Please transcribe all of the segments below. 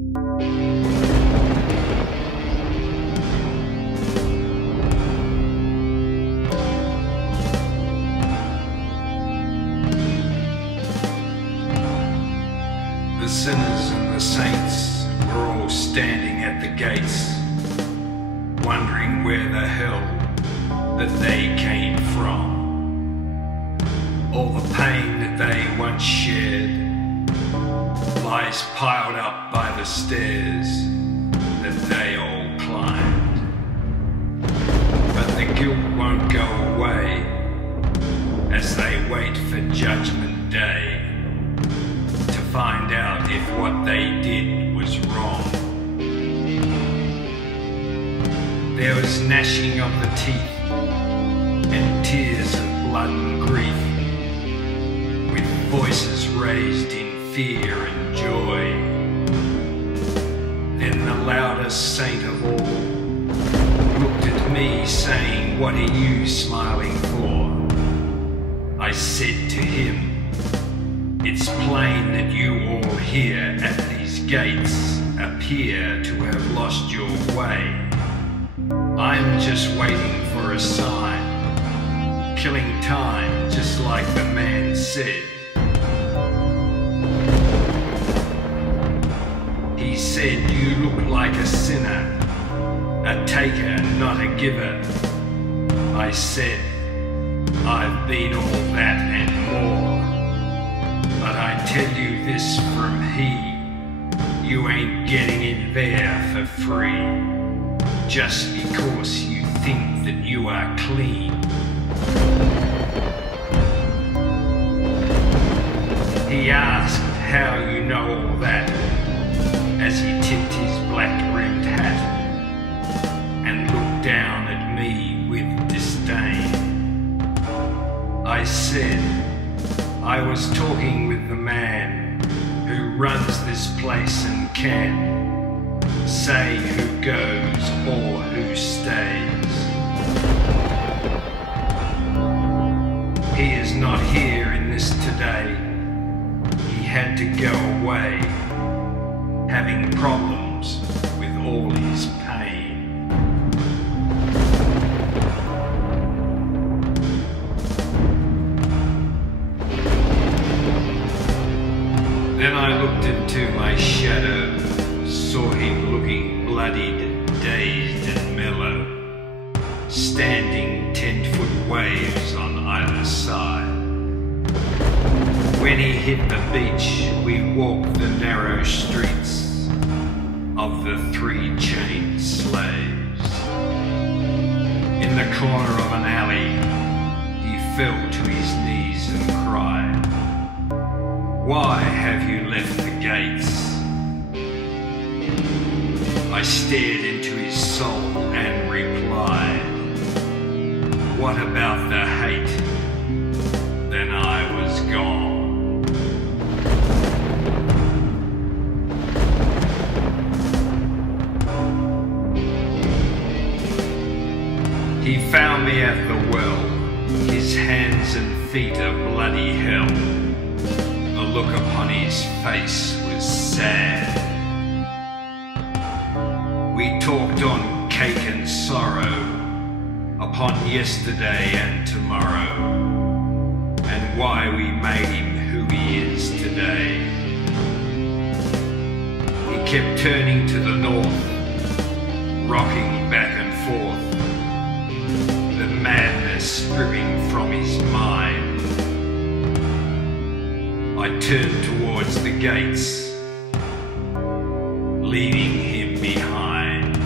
The sinners and the saints were all standing at the gates, wondering where the hell that they came from. All the pain that they once shared lies piled up by the stairs that they all climbed. But the guilt won't go away as they wait for Judgment Day to find out if what they did was wrong. There was gnashing of the teeth and tears of blood and grief, with voices raised in fear and joy. Then the loudest saint of all looked at me saying, "What are you smiling for?" I said to him, "It's plain that you all here at these gates appear to have lost your way. I'm just waiting for a sign, killing time just like the man said." He said, "You look like a sinner, a taker, not a giver." I said, "I've been all that and more. But I tell you this from he, you ain't getting in there for free, just because you think that you are clean." He asked how you know all that, as he tipped his black-rimmed hat and looked down at me with disdain. I said, "I was talking with the man who runs this place and can say who goes or who stays. He is not here in this today. He had to go away, having problems with all his pain." Then I looked into my shadow, saw him looking bloodied, dazed and mellow, standing 10-foot waves on either side. When he hit the beach, we walked the narrow streets of the 3 chained slaves. In the corner of an alley, he fell to his knees and cried, "Why have you left the gates?" I stared into his soul and replied, "What about the hate?" Then I was gone. He found me at the well, his hands and feet a bloody hell. The look upon his face was sad. We talked on cake and sorrow, upon yesterday and tomorrow, and why we made him who he is today. He kept turning to the north, rocking back and forth, the madness stripping from his mind. I turned towards the gates, leaving him behind.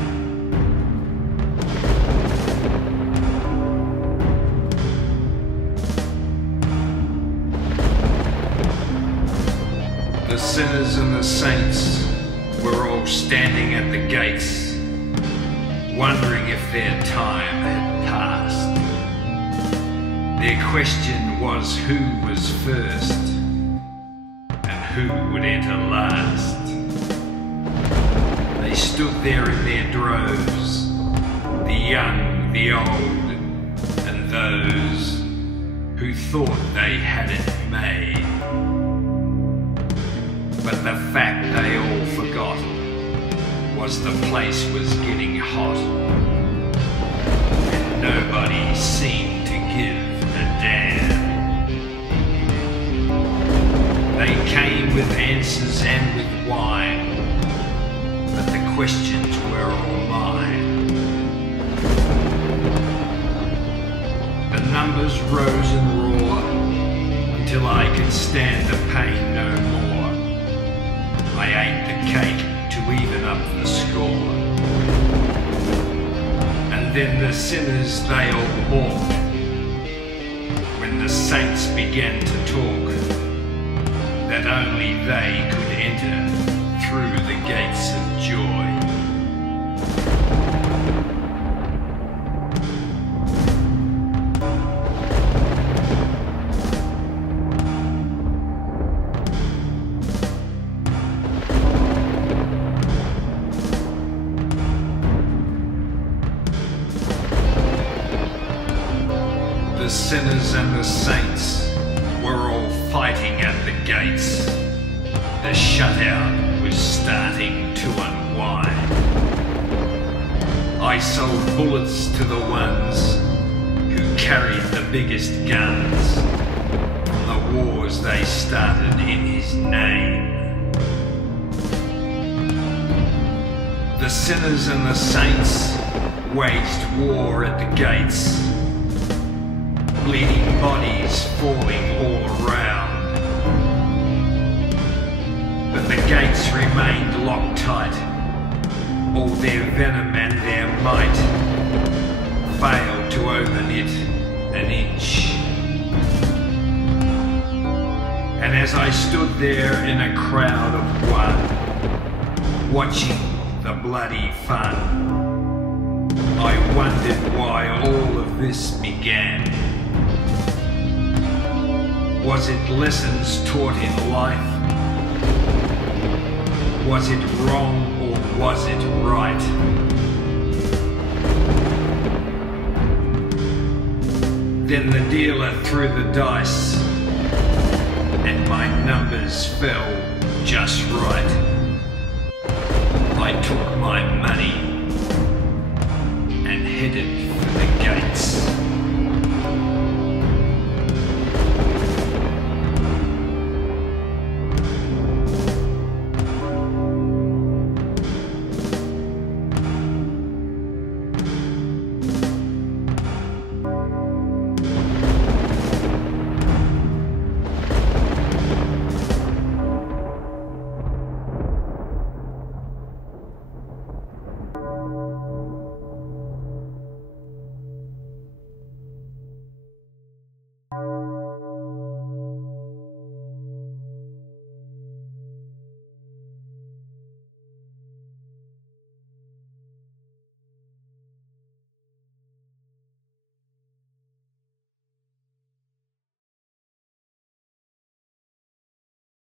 The sinners and the saints were all standing at the gates, wondering if their time had passed. Their question was who was first, who would enter last. They stood there in their droves, the young, the old, and those who thought they had it made. But the fact they all forgot was the place was getting hot, and nobody seemed to give a damn. They came with answers and with wine, but the questions were all mine. The numbers rose and roared until I could stand the pain no more. I ate the cake to even up the score, and then the sinners they all balked when the saints began to talk that only they could enter through the gates of joy. The sinners and the saints were all fighting at the gates. The shutout was starting to unwind. I sold bullets to the ones who carried the biggest guns from the wars they started in his name. The sinners and the saints waged war at the gates, bleeding bodies falling all around. But the gates remained locked tight. All their venom and their might failed to open it an inch. And as I stood there in a crowd of one, watching the bloody fun, I wondered why all of this began. Was it lessons taught in life? Was it wrong or was it right? Then the dealer threw the dice, and my numbers fell just right.